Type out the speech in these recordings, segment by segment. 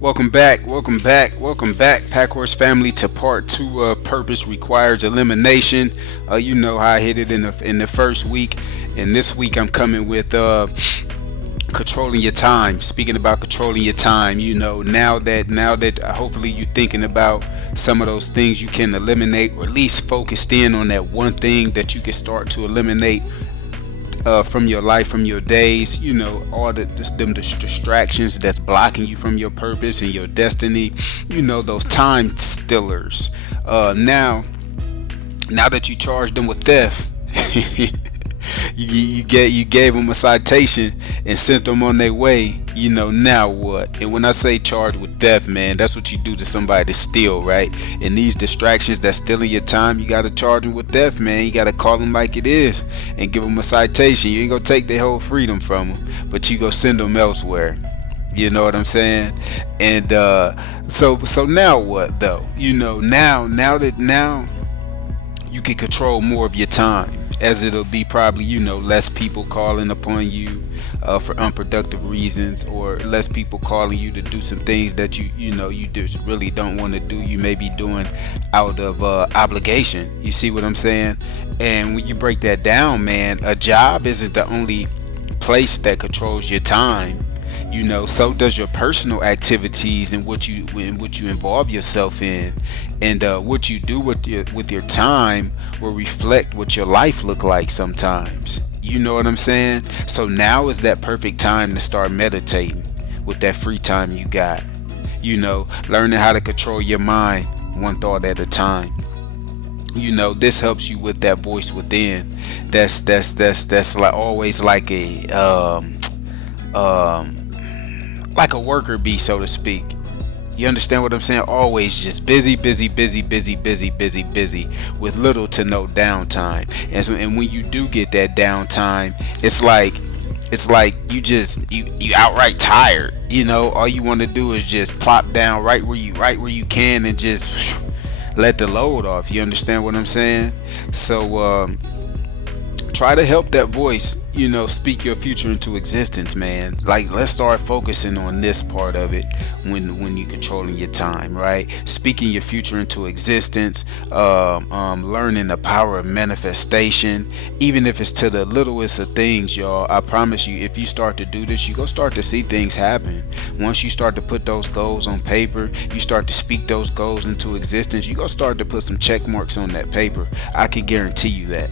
welcome back, Pack Horse family, to part two of Purpose Requires Elimination. You know how I hit it in the first week, and this week I'm coming with controlling your time. Speaking about controlling your time, now that hopefully you're thinking about some of those things you can eliminate, or at least focused in on that one thing that you can start to eliminate from your life, from your days. All them distractions that's blocking you from your purpose and your destiny. Those time stillers. Now that you charged them with theft, you gave them a citation and sent them on their way. Now what? And when I say charged with theft, man, that's what you do to somebody to steal, right? And these distractions that's stealing your time, you gotta charge them with theft, man. You gotta call them like it is and give them a citation. You ain't gonna take their whole freedom from them, but you go send them elsewhere. You know what I'm saying? And so now what though? Now you can control more of your time, as it'll be probably less people calling upon you for unproductive reasons, or less people calling you to do some things that you just really don't want to do. You may be doing out of obligation. You see what I'm saying? And when you break that down, man, a job isn't the only place that controls your time. So does your personal activities and what you involve yourself in, and what you do with your time will reflect what your life look like sometimes. You know what I'm saying? So now is that perfect time to start meditating with that free time you got. Learning how to control your mind one thought at a time. This helps you with that voice within. That's like always like a worker bee, so to speak. You understand what I'm saying? Always just busy with little to no downtime. And when you do get that downtime, it's like you outright tired. All you want to do is just plop down right where you can and just let the load off. You understand what I'm saying? So try to help that voice, speak your future into existence, man. Like, let's start focusing on this part of it when you controlling your time, right? Speaking your future into existence, learning the power of manifestation, even if it's to the littlest of things, y'all. I promise you, if you start to do this, you go start to see things happen. Once you start to put those goals on paper, you start to speak those goals into existence, you go start to put some check marks on that paper. I can guarantee you that.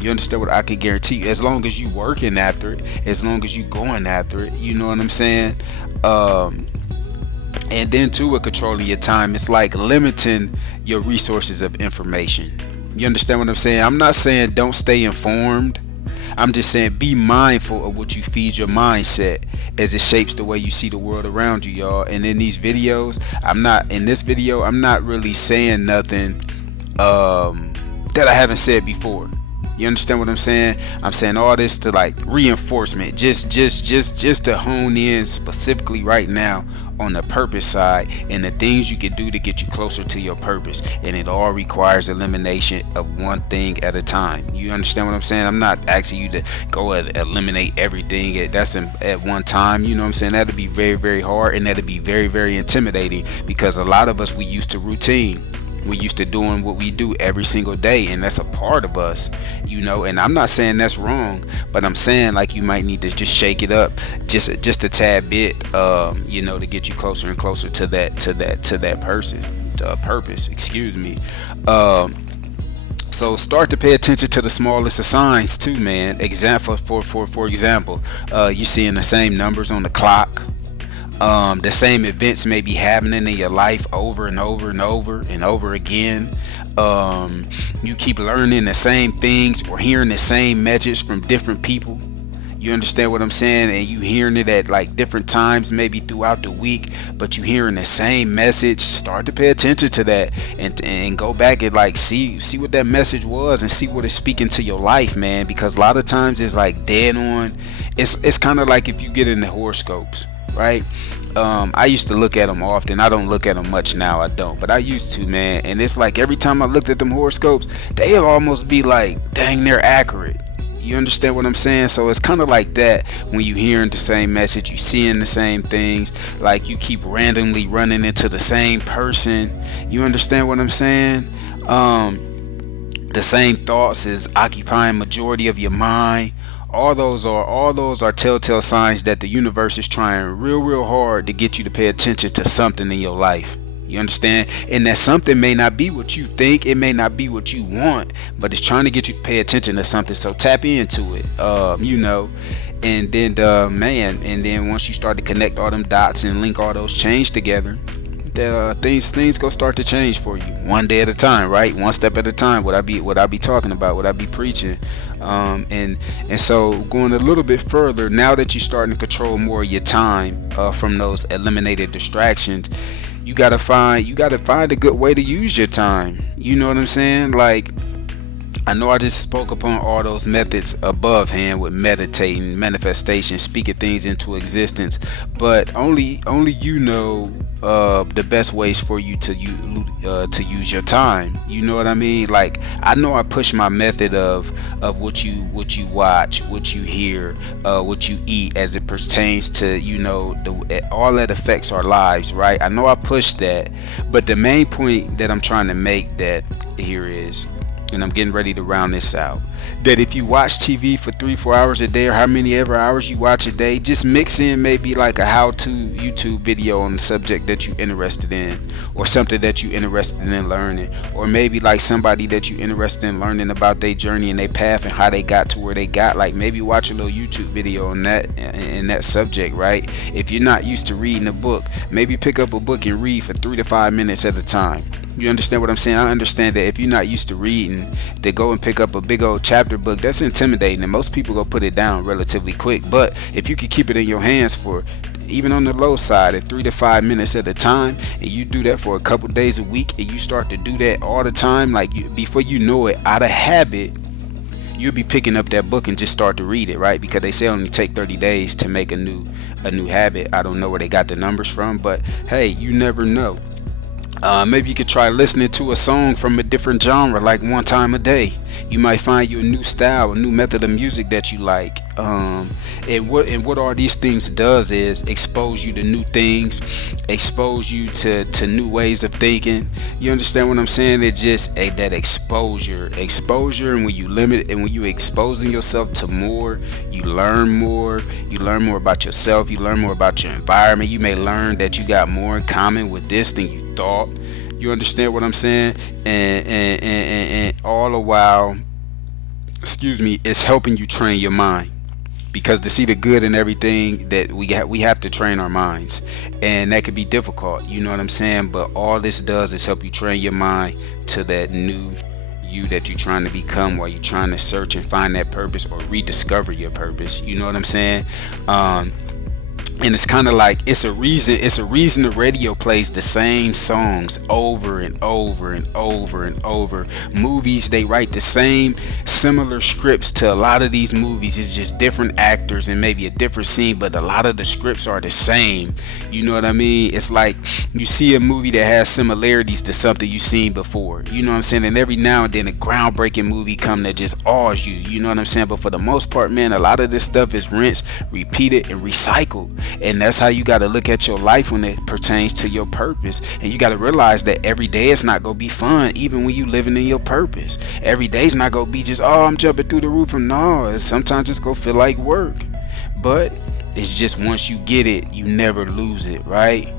You understand what I can guarantee you? As long as you working after it, as long as you going after it, you know what I'm saying? And then too, with controlling your time, it's like limiting your resources of information. You understand what I'm saying? I'm not saying don't stay informed. I'm just saying be mindful of what you feed your mindset, as it shapes the way you see the world around you, y'all. And in these videos, I'm not really saying nothing that I haven't said before. You understand what I'm saying? I'm saying all this to like reinforcement, just to hone in specifically right now on the purpose side and the things you can do to get you closer to your purpose. And it all requires elimination of one thing at a time. You understand what I'm saying? I'm not asking you to go and eliminate everything at one time. You know what I'm saying? That'd be very, very hard, and that'd be very, very intimidating, because a lot of us, we used to routine. We used to doing what we do every single day, and that's a part of us, and I'm not saying that's wrong, but I'm saying like you might need to just shake it up just a tad bit, to get you closer and closer to that purpose, excuse me. So start to pay attention to the smallest of signs too, man. For example, you seeing the same numbers on the clock. The same events may be happening in your life over and over and over and over again. You keep learning the same things or hearing the same message from different people. You understand what I'm saying? And you hearing it at like different times, maybe throughout the week, but you hearing the same message. Start to pay attention to that and go back and like see what that message was and see what it's speaking to your life, man. Because a lot of times it's like dead on. It's kind of like if you get into horoscopes, right? I used to look at them often. I don't look at them much now. I don't, but I used to, man. And it's like every time I looked at them horoscopes, they'd almost be like dang near accurate. You understand what I'm saying? So it's kind of like that when you hearing the same message, you seeing the same things, like you keep randomly running into the same person. You understand what I'm saying? The same thoughts is occupying majority of your mind. All those are telltale signs that the universe is trying real hard to get you to pay attention to something in your life. You understand? And that something may not be what you think, it may not be what you want, but it's trying to get you to pay attention to something. So tap into it. And then man, and then once you start to connect all them dots and link all those chains together, things go start to change for you, one day at a time, right? One step at a time. What I be talking about, what I be preaching. And so going a little bit further, now that you're starting to control more of your time from those eliminated distractions, you gotta find a good way to use your time. You know what I'm saying? Like, I know I just spoke upon all those methods above hand with meditating, manifestation, speaking things into existence, but only you know the best ways for you to use your time. You know what I mean? Like, I know I push my method of what you watch, what you hear, what you eat, as it pertains to, you know, all that affects our lives, right? I know I push that, but the main point that I'm trying to make that here is, and I'm getting ready to round this out, that if you watch TV for 3-4 hours a day, or how many ever hours you watch a day, just mix in maybe like a how-to YouTube video on the subject that you're interested in, or something that you're interested in learning, or maybe like somebody that you're interested in learning about their journey and their path and how they got to where they got. Like, maybe watch a little YouTube video on that subject, right? If you're not used to reading a book, maybe pick up a book and read for 3 to 5 minutes at a time. You understand what I'm saying? I understand that if you're not used to reading, to go and pick up a big old chapter book, that's intimidating, and most people go put it down relatively quick. But if you can keep it in your hands for, even on the low side, at 3 to 5 minutes at a time, and you do that for a couple days a week, and you start to do that all the time, like, before you know it, out of habit, you'll be picking up that book and just start to read it, right? Because they say only take 30 days to make a new habit. I don't know where they got the numbers from, but hey, you never know. Maybe you could try listening to a song from a different genre, like one time a day. You might find you a new style, a new method of music that you like. And what all these things does is expose you to new things, expose you to new ways of thinking. You understand what I'm saying? It's just that exposure, and when you limit, and when you exposing yourself to more, you learn more. You learn more about yourself. You learn more about your environment. You may learn that you got more in common with this than you thought. You understand what I'm saying? And all the while, it's helping you train your mind, because to see the good in everything, that we have to train our minds, and that could be difficult. You know what I'm saying? But all this does is help you train your mind to that new you that you're trying to become, while you're trying to search and find that purpose, or rediscover your purpose. You know what I'm saying? And it's kind of like, it's a reason the radio plays the same songs over and over and over and over. Movies, they write the same similar scripts to a lot of these movies. It's just different actors and maybe a different scene, but a lot of the scripts are the same. You know what I mean? It's like you see a movie that has similarities to something you've seen before. You know what I'm saying? And every now and then a groundbreaking movie come that just awes you. You know what I'm saying? But for the most part, man, a lot of this stuff is rinsed, repeated, and recycled. And that's how you got to look at your life when it pertains to your purpose. And you got to realize that every day it's not going to be fun, even when you living in your purpose. Every day's not going to be just, oh, I'm jumping through the roof. And no, sometimes it's going to feel like work. But it's just, once you get it, you never lose it, right?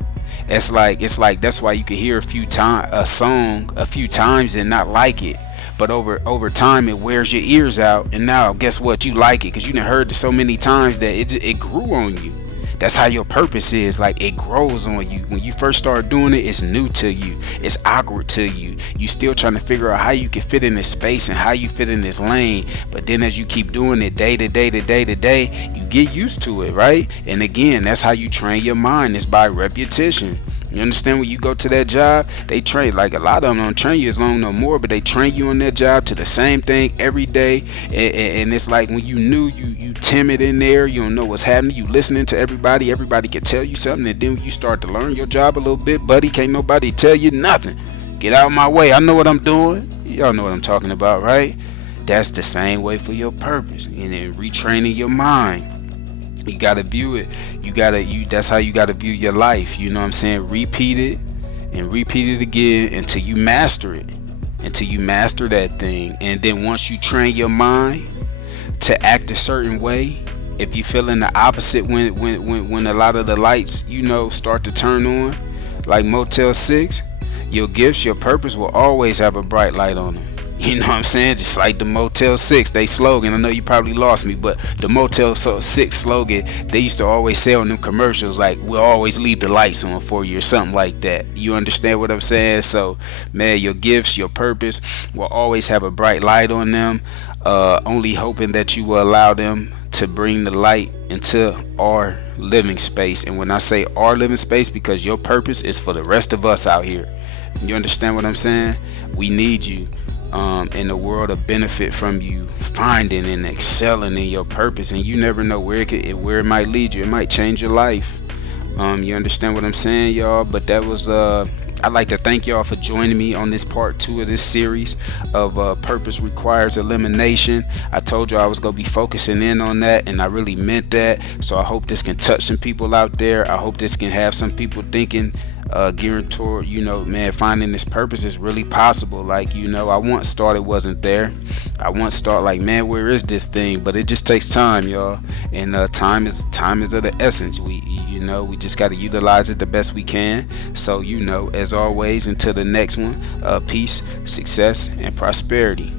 It's like that's why you can hear a song a few times and not like it. But over time, it wears your ears out, and now guess what? You like it because you done heard it so many times that it grew on you. That's how your purpose is. Like, it grows on you. When you first start doing it, it's new to you. It's awkward to you. You still trying to figure out how you can fit in this space and how you fit in this lane. But then as you keep doing it day to day to day to day, you get used to it, right? And again, that's how you train your mind. It's by repetition. You understand? When you go to that job, they train, like, a lot of them don't train you as long no more, but they train you on that job to the same thing every day. And it's like, when you timid in there, you don't know what's happening, you listening to everybody can tell you something, and then when you start to learn your job a little bit, buddy, can't nobody tell you nothing. Get out of my way, I know what I'm doing. Y'all know what I'm talking about, right? That's the same way for your purpose. And then retraining your mind. You gotta view it. That's how you gotta view your life. You know what I'm saying? Repeat it and repeat it again until you master it. Until you master that thing. And then once you train your mind to act a certain way, if you feeling the opposite when a lot of the lights, start to turn on, like Motel 6, your gifts, your purpose will always have a bright light on them. You know what I'm saying? Just like the Motel 6, they slogan. I know you probably lost me, but the Motel 6 slogan, they used to always say on them commercials, like, we'll always leave the lights on for you or something like that. You understand what I'm saying? So, man, your gifts, your purpose will always have a bright light on them. Only hoping that you will allow them to bring the light into our living space. And when I say our living space, because your purpose is for the rest of us out here. You understand what I'm saying? We need you in the world to benefit from you finding and excelling in your purpose. And you never know where it might lead you. It might change your life. You understand what I'm saying, y'all? But that was I'd like to thank y'all for joining me on this part 2 of this series of Purpose Requires Elimination. I told you I was going to be focusing in on that, and I really meant that. So I hope this can touch some people out there. I hope this can have some people thinking, gearing toward, man, finding this purpose is really possible. Like, I once thought it wasn't there. I once thought, like, man, where is this thing? But it just takes time, y'all. And time is of the essence. We just got to utilize it the best we can. So, as always, until the next one, peace, success, and prosperity.